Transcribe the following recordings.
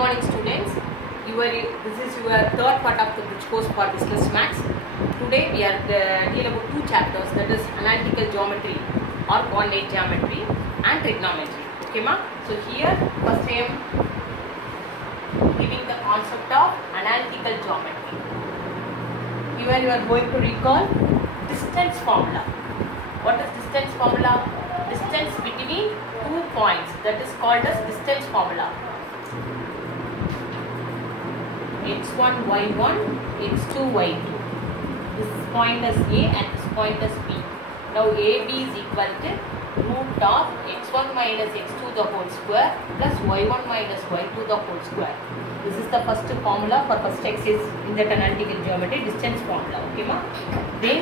morning students. This is your third part of the bridge course for business maths. Today we are dealing about two chapters, that is analytical geometry or coordinate geometry and trigonometry. Okay ma? So here first I am giving the concept of analytical geometry. Here you are going to recall distance formula. What is distance formula? Distance between two points, that is called as distance formula. x1 y1 x2 y2. This point is A and this point is B. Now AB is equal to root of x1 minus x2 the whole square plus y1 minus y2 the whole square. This is the first formula for first exercise in that analytical geometry, distance formula. Okay ma? Then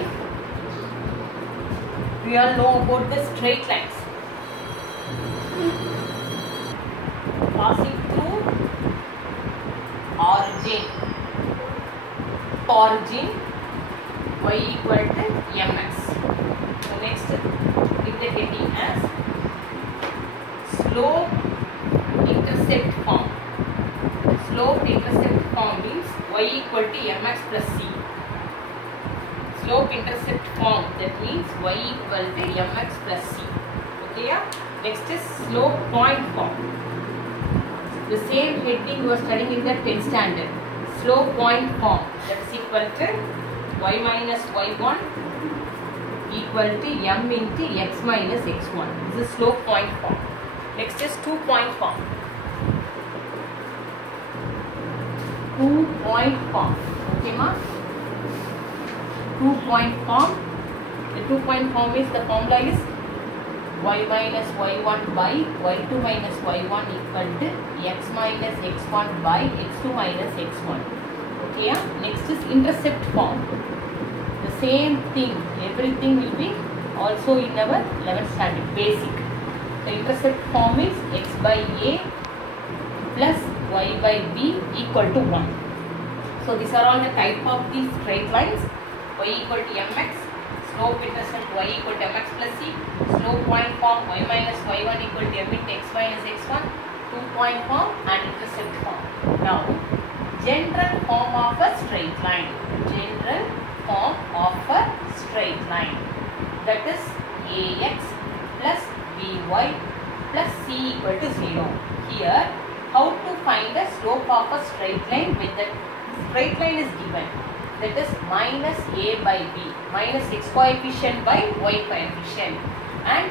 we all know about the straight lines. Passing through origin y equal to mx. So next give the heading as slope intercept form. Slope intercept form means y equal to mx plus c. Slope intercept form, that means y equal to mx plus c. Okay yeah? Next is slope point form. The same heading you are studying in the 10th standard. Slope point form, that is equal to y minus y1 equal to m into x minus x1. This is slope point form. Next is 2-point form. 2-point form. Okay ma? 2-point form. The 2-point form is, the formula is y minus y1 by y2 minus y1 equal to x minus x1 by x2 minus x1. Okay yeah? Next is intercept form. The same thing, everything will be also in our 11th standard basic. The intercept form is x by a plus y by b equal to 1. So these are all the type of these straight lines. Y equal to mx, slope intercept y equal to mx plus c, slope point form y minus y1 equal to m into x minus x1, 2-point form and intercept form. Now, general form of a straight line. General form of a straight line. That is ax plus by plus c equal to 0. Here, how to find the slope of a straight line when the straight line is given? That is minus a by b, minus x coefficient by y coefficient. And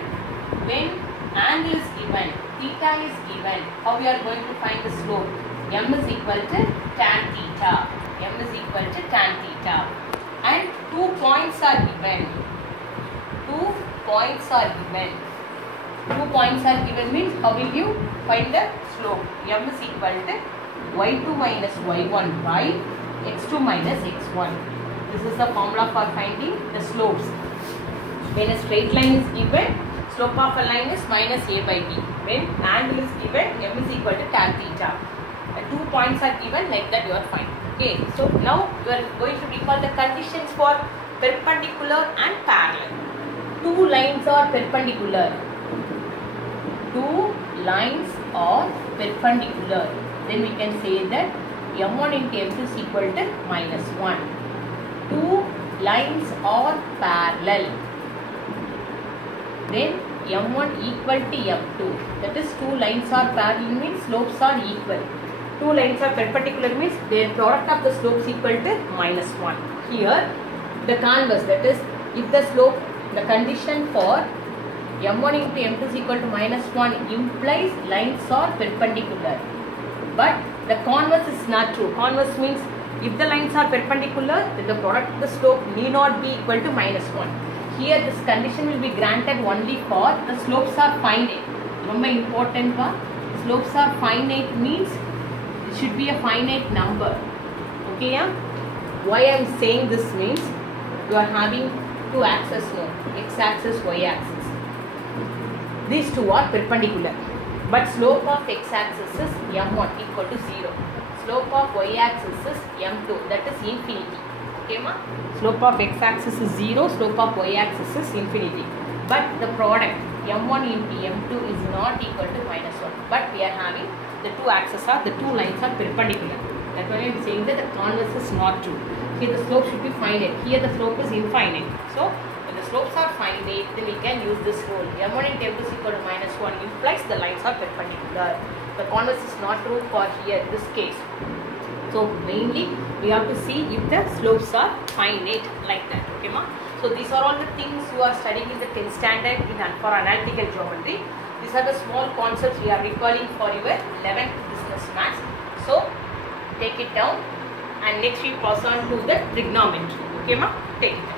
when angle is given, theta is given, how we are going to find the slope? M is equal to tan theta. M is equal to tan theta. And 2 points are given. 2 points are given. 2 points are given means how will you find the slope? M is equal to y2 minus y1 by x2 minus x1. This is the formula for finding the slopes. When a straight line is given, slope of a line is minus a by b. When angle is given, m is equal to tan theta. 2 points are given, like that you are fine. Okay, so now you are going to recall the conditions for perpendicular and parallel. 2 lines are perpendicular. 2 lines are perpendicular. Then we can say that m1 into m2 is equal to minus 1. 2 lines are parallel. Then m1 equal to m2. That is 2 lines are parallel means slopes are equal. 2 lines are perpendicular means their product of the slopes equal to minus 1. Here the converse, that is if the slope, the condition for m1 into m2 is equal to minus 1 implies lines are perpendicular. But the converse is not true. Converse means if the lines are perpendicular, then the product of the slope need not be equal to minus 1. Here this condition will be granted only for the slopes are finite. Remember important part? Slopes are finite means it should be a finite number. Okay yeah? Why I am saying this means you are having 2 axes now, x axis, y axis. These two are perpendicular. But slope of x-axis is m1 equal to 0. Slope of y-axis is m2, that is infinity. Okay ma? Slope of x-axis is 0, slope of y-axis is infinity. But the product m1 into m2 is not equal to -1. But we are having the two axes are, the two lines are perpendicular. That's why I am saying that the converse is not true. Here the slope should be finite. Here the slope is infinite. So when the slopes are finite, then we can use this rule. m1 into m2 is equal to -1 implies the lines are perpendicular. The converse is not true for here, this case. So mainly we have to see if the slopes are finite like that. Okay, ma? So these are all the things you are studying in the 10th standard for analytical geometry. These are the small concepts we are recalling for your 11th business maths. So take it down and next we pass on to the trigonometry. Okay, ma? Take it down.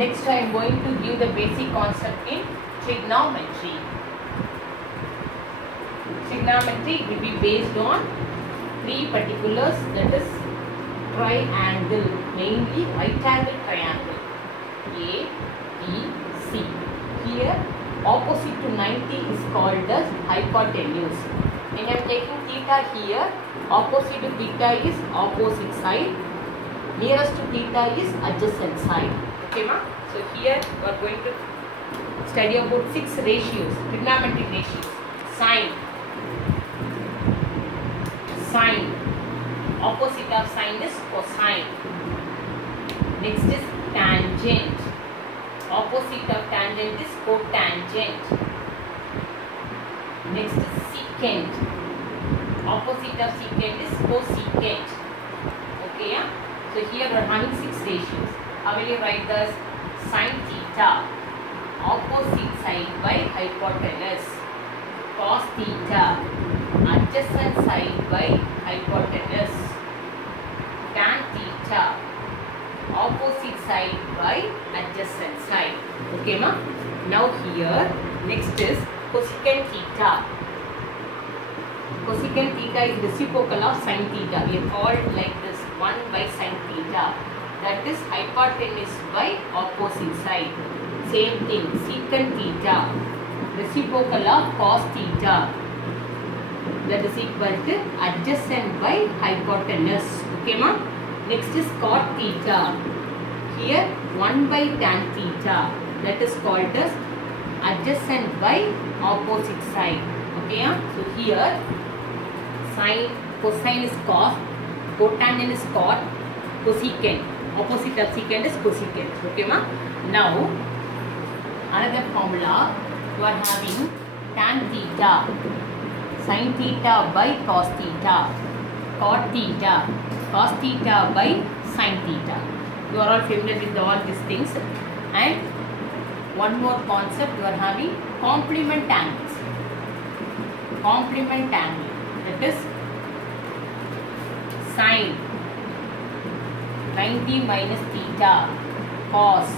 Next I am going to give the basic concept in trigonometry. Trigonometry will be based on three particulars, that is triangle, mainly right angle triangle A, B, C. Here opposite to 90 is called as hypotenuse. When I am taking theta here, opposite to theta is opposite side, nearest to theta is adjacent side. Okay, ma? So here we are going to study about 6 ratios, trigonometric ratios. Sine, opposite of sine is cosine. Next is tangent, opposite of tangent is cotangent. Next is secant, opposite of secant is cosecant. Okay, yeah? So here we are having 6 ratios. How will you write this? Sin theta, opposite side by hypotenuse. Cos theta, adjacent side by hypotenuse. Tan theta, opposite side by adjacent side. Okay, ma? Now here, next is cosecant theta. Cosecant theta is reciprocal of sin theta. We have called like this, 1 by sin theta. That is hypotenuse by opposite side. Same thing, secant theta, reciprocal of cos theta. That is equal to adjacent by hypotenuse. Okay, ma? Next is cot theta. Here 1 by tan theta. That is called as adjacent by opposite side. Okay, ma? So here sine, cosine is cos, cotangent is cot, cosecant. Opposite of secant is cosecant. Okay, ma? Now another formula, you are having tan theta, sin theta by cos theta, cot theta, cos theta by sin theta. You are all familiar with all these things. And one more concept you are having, complement angles. Complement angle, that is sin 90 minus theta, cos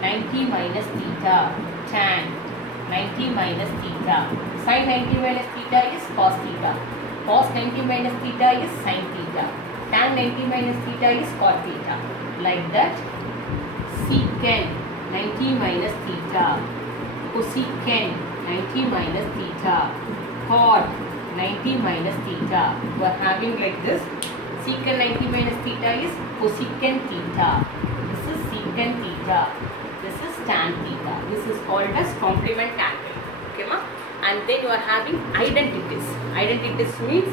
90 minus theta, tan 90 minus theta. Sin 90 minus theta is cos theta, cos 90 minus theta is sin theta, tan 90 minus theta is cot theta. Like that, secant 90 minus theta, cosecant 90 minus theta, cot 90 minus theta. We are having like this. Secant 90 minus theta is cosecant theta. This is secant theta. This is tan theta. This is called as complement angle. Okay, ma? And then you are having identities. Identities means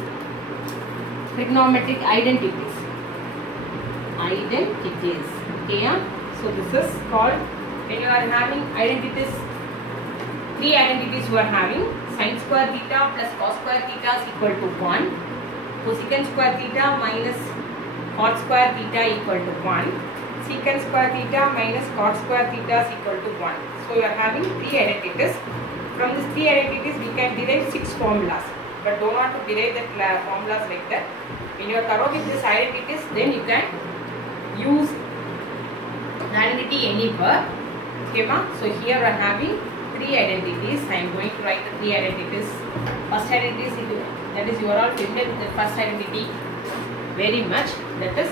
trigonometric identities. Identities. Okay, yeah? So this is called, when you are having identities, three identities you are having. Sin square theta plus cos square theta is equal to 1. Cosecant square theta minus cot square theta equal to 1. Secant square theta minus cot square theta is equal to 1. So you are having three identities. From these three identities we can derive 6 formulas. But don't want to derive that formulas like that. When you are thorough with these identities, then you can use the identity anywhere. Okay, ma? So here we are having three identities. I am going to write the three identities. First identity is, that is, you are all familiar with the first identity very much. That is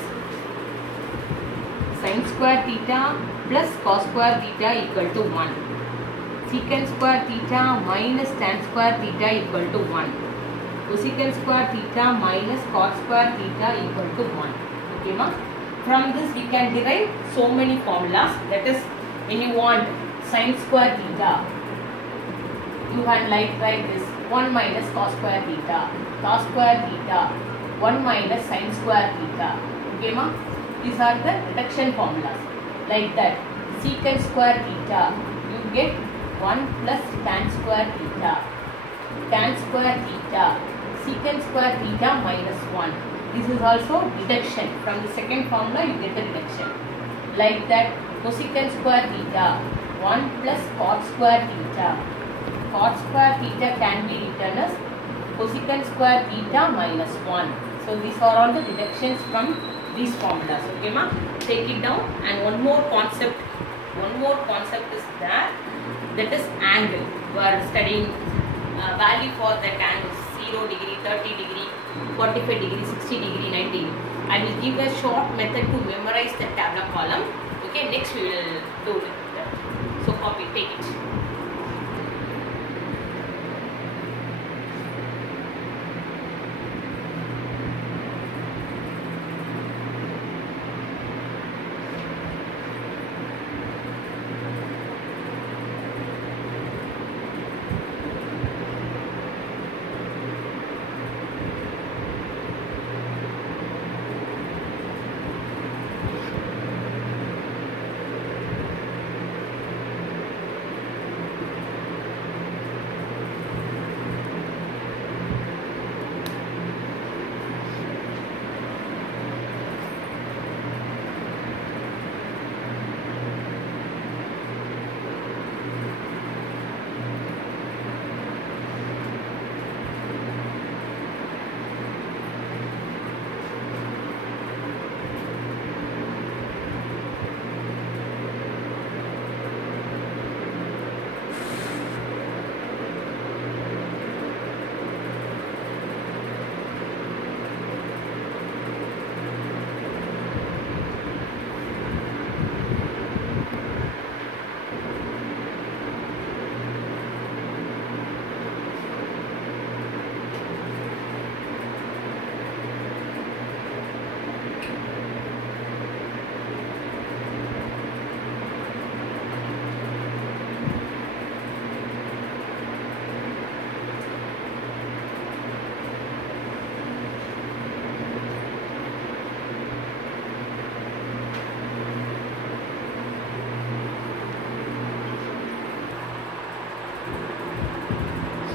sin square theta plus cos square theta equal to 1. Secant square theta minus tan square theta equal to 1. Cosecant square theta minus cot square theta equal to 1. Okay, ma? From this we can derive so many formulas. That is, when you want sin square theta, you can write this 1 minus cos square theta, cos square theta, 1 minus sin square theta. Okay, ma? These are the reduction formulas. Like that, secant square theta, you get 1 plus tan square theta, tan square theta, secant square theta minus 1. This is also reduction. From the second formula you get the reduction. Like that, cosecant square theta, 1 plus cot square theta. Cot square theta can be written as cosecant square theta minus 1. So these are all the deductions from these formulas. Okay, ma? Take it down. And one more concept is there. That is angle. We are studying value for that angle: 0 degree, 30 degree, 45 degree, 60 degree, 90 degree. I will give a short method to memorize the tabular column. Okay, next we will do that. So copy, take it.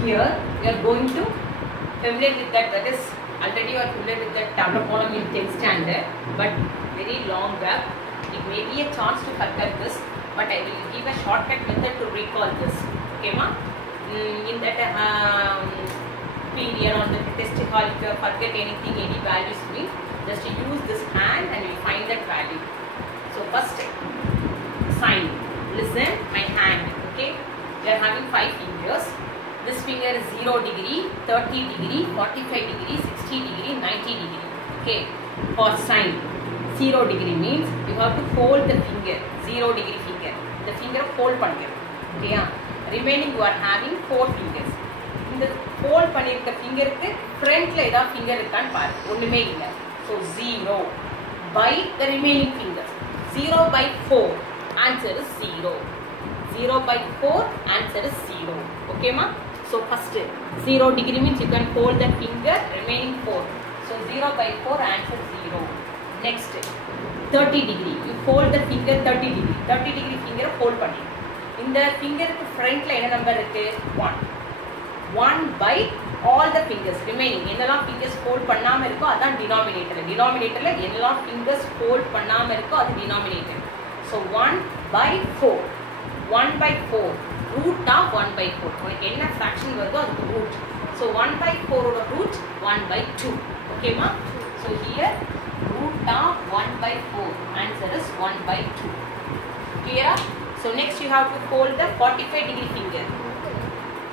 here you are going to familiar with that, that is already you are familiar with that Taylor column in 10th standard, but very long gap. It may be a chance to forget this, but I will give a shortcut method to recall this. Okay ma? In that period on the test hall, if you forget anything, any values mean, just use this hand and you find that value. So first sign, listen my hand, okay? We are having 5 fingers. This finger is 0 degree, 30 degree, 45 degree, 60 degree, 90 degree. Okay. For sign, 0 degree means you have to hold the finger, 0 degree finger. The finger hold panniru. Okay. Remaining you are having 4 fingers. In the hold pannirukka finger ku front la edha finger irukkan paaru. Onnume illa. So 0 by the remaining fingers. 0 by 4. Answer is 0. 0 by 4. Answer is 0. Okay ma? So first 0 degree means you can hold the finger, remaining 4. So 0 by 4 answer 0. Next 30 degree. You hold the finger 30 degree. 30 degree finger hold panni. In the finger front la enna number irukku? 1. 1 by all the fingers remaining. Enna fingers hold pannama irukko adha denominator. Denominator la enna fingers hold pannama irukko adha denominator. So 1 by 4. 1 by 4. Root of 1 by 4. உனக்கு என்ன fraction வருதோ அதுக்கு root. So 1 by 4 ஓட root 1 by 2. Okay ma? So here root of 1 by 4. Answer is 1 by 2. Clear? So next you have to hold the 45 degree finger.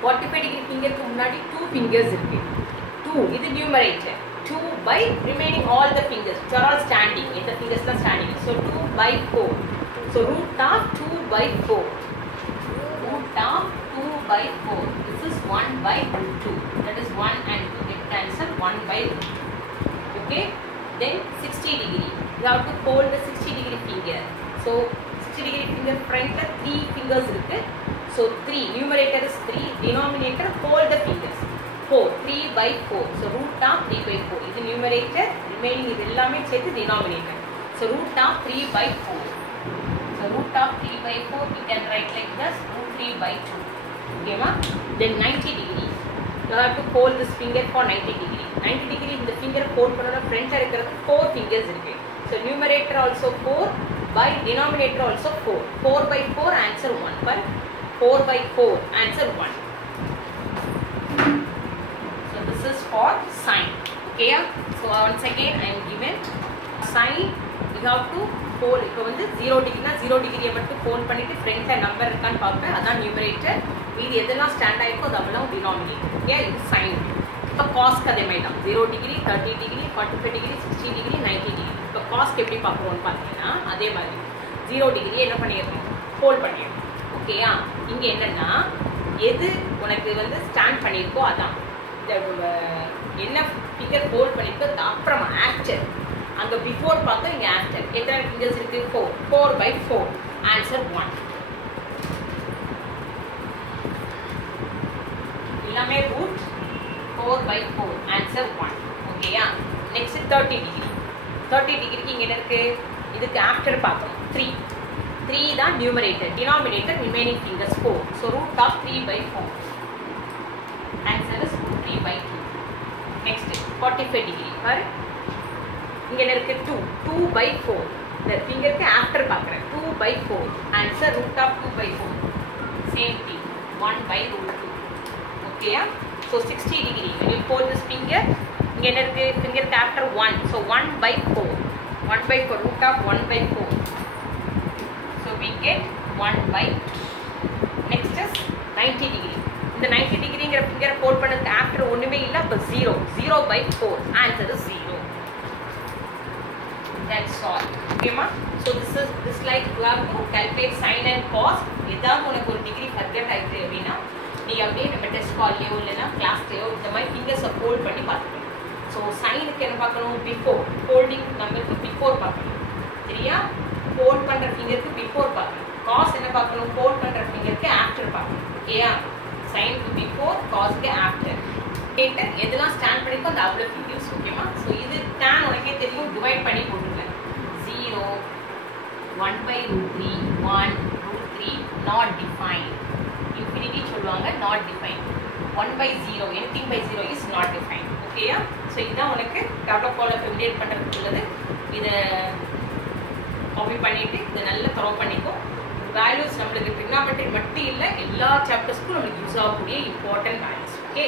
45 degree finger க்கு முன்னாடி 2 fingers இருக்கு. 2 இது numerator. 2 by remaining all the fingers which are all standing. இந்த fingers are standing. So 2 by 4. So root of 2 by 4. Root of 2 by 4. This is 1 by root 2. That is 1 and 2. Get cancel 1 by root 2. Okay. Then 60 degree. You have to hold the 60 degree finger. So 60 degree finger front la 3 fingers irukku. So 3. Numerator is 3. Denominator hold the fingers. 4. 3 by 4. So root of 3 by 4. This is numerator. Remaining is ellame சேர்த்து denominator. So root of 3 by 4. So root of 3 by 4 we can write like this, root 3 by 2. Okay ma? Then 90 degree. You have to hold this finger for 90 degree. 90 degree in the finger hold பண்ணோட front la இருக்கிறது 4 fingers இருக்கு. So numerator also 4 by denominator also 4. 4 by 4 answer 1. But 4 by 4 answer 1. So this is for sign. Okay? So once again I am given sign. You have to hold. இப்போ வந்து 0 டிகிரினா 0 டிகிரியை மட்டும் fold பண்ணிட்டு ஃப்ரண்ட்ல number இருக்கான்னு பார்ப்பேன். அதான் நியூமரேட்டர். மீதி எதெல்லாம் ஸ்டாண்ட் ஆயிருக்கோ அதெல்லாம் டினாமினேட்டர். ஓகே, இது சைன். இப்போ காஸ்க்கு அதே மாதிரி தான். 0 degree, 30 degree, 45 degree, 60 degree, 90 degree. இப்போ காஸ்க்கு எப்படி பார்க்குறோம்னு பார்த்தீங்கன்னா அதே மாதிரி 0 டிகிரி என்ன பண்ணிடணும், ஹோல்ட் பண்ணிடணும். ஓகேயா? இங்கே என்னன்னா எது உனக்கு வந்து ஸ்டாண்ட் பண்ணியிருக்கோ அதான். இந்த என்ன ஃபிங்கர் ஹோல்ட் பண்ணியிருக்கோ அப்புறமா ஆக்டர் அங்கே பிஃபோர் பார்த்தோம், இங்கே ஆஃப்டர். எத்தனை ஃபிங்கர்ஸ் இருக்கு? 4. 4 by 4 ஆன்சர் 1. எல்லாமே ரூட் 4 by 4 ஆன்சர் 1. ஓகேயா? Next 30 degree. 30 டிகிரிக்கு இங்கே என்ன இருக்கு? இதுக்கு ஆஃப்டர் பார்த்தோம் 3. 3 தான் numerator. Denominator remaining fingers 4. So root of 3 by 4 answer is root 3 by 2. Next 45 degree. பாரு இங்கே என்ன இருக்கு? 2. 2 by 4. இந்த ஃபிங்கருக்கு ஆஃப்டர் பார்க்குறேன். 2 by 4 answer root of 2 by 4. Same thing 1 by root 2. ஓகேயா? So 60 degree. when you hold this finger, இங்கே என்ன இருக்கு? ஃபிங்கருக்கு after 1. So 1 by 4. 1 by 4 root of 1 by 4. So we get 1 by 2. Next is 90 degree. இந்த 90 டிகிரிங்கிற ஃபிங்கரை hold பண்ணதுக்கு after ஒன்றுமே இல்லை. அப்போ 0. 0 by 4 answer is 0. That's all. Okay ma? So this like you have to calculate sin and cos. ஏதாவது உனக்கு ஒரு degree further ஆயிடுது அப்படின்னா நீ அப்படியே நம்ம டெஸ்ட் கால்லையோ இல்லைன்னா கிளாஸ்லையோ இந்த மாதிரி ஃபிங்கர்ஸை ஹோல்ட் பண்ணி பார்த்துக்கணும். ஸோ சைனுக்கு என்ன பார்க்கணும்? பிஃபோர். ஹோல்டிங் நம்பருக்கு பிஃபோர் பார்க்கணும். சரியா? ஹோல்ட் பண்ணுற ஃபிங்கருக்கு பிஃபோர் பார்க்கணும். காஸ் என்ன பார்க்கணும்? ஹோல்ட் பண்ணுற ஃபிங்கருக்கு ஆஃப்டர் பார்க்கணும். ஓகேயா? சைனுக்கு பிஃபோர், காஸ்க்கு ஆஃப்டர். கேட்டர் எதெல்லாம் ஸ்டாண்ட் பண்ணிருக்கோ அந்த அவ்வளோ ஃபிங்கர்ஸ். ஓகேமா? ஸோ இது tan உனக்கே தெரியும், டிவைட் பண்ணி போட்டுருக்கேன். 0, 1 by root 3, 1, root 3, not defined. Infinity சொல்லுவாங்க, not defined. 1 by 0, anything by 0 is not defined. Okay, so இதான் உனக்கு டாப்லெட் காலை ஃபெமிலியர் பண்ணுறதுக்கு உள்ளது. இதை காப்பி பண்ணிவிட்டு இதை நல்லா த்ரோ பண்ணிக்கோ. வேல்யூஸ் நம்மளுக்கு ட்ரிக்னாமெட்ரி மட்டும் இல்லை, எல்லா சாப்டர்ஸ்க்கும் நம்மளுக்கு யூஸ் ஆகக்கூடிய இம்பார்ட்டன்ட் வேல்யூஸ். ஓகே,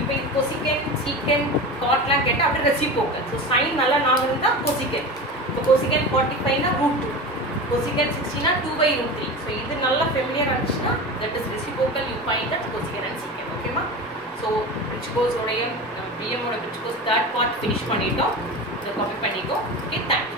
இப்போ இது கொசிகன் சீக்கன் காட்லாம் கேட்டால் அப்படியே ரெசிப்ரோக்கல். ஸோ சைன் நல்லா நான் இருந்தால் கொசிகன். இப்போ கொசிகன் 45னா √2, கொசிகன் 60னா 2/√3. ஸோ இது நல்லா ஃபெமிலியர் இருந்துச்சுன்னா that is reciprocal. You find that cosecant and secant. ஓகேமா? ஸோ பிரிட்ஜ் கோர்ஸோடைய பிஎம்மோட bridge course 3rd part finish பண்ணிட்டோம். இதை காப்பி பண்ணிக்கோ. Okay, thank you.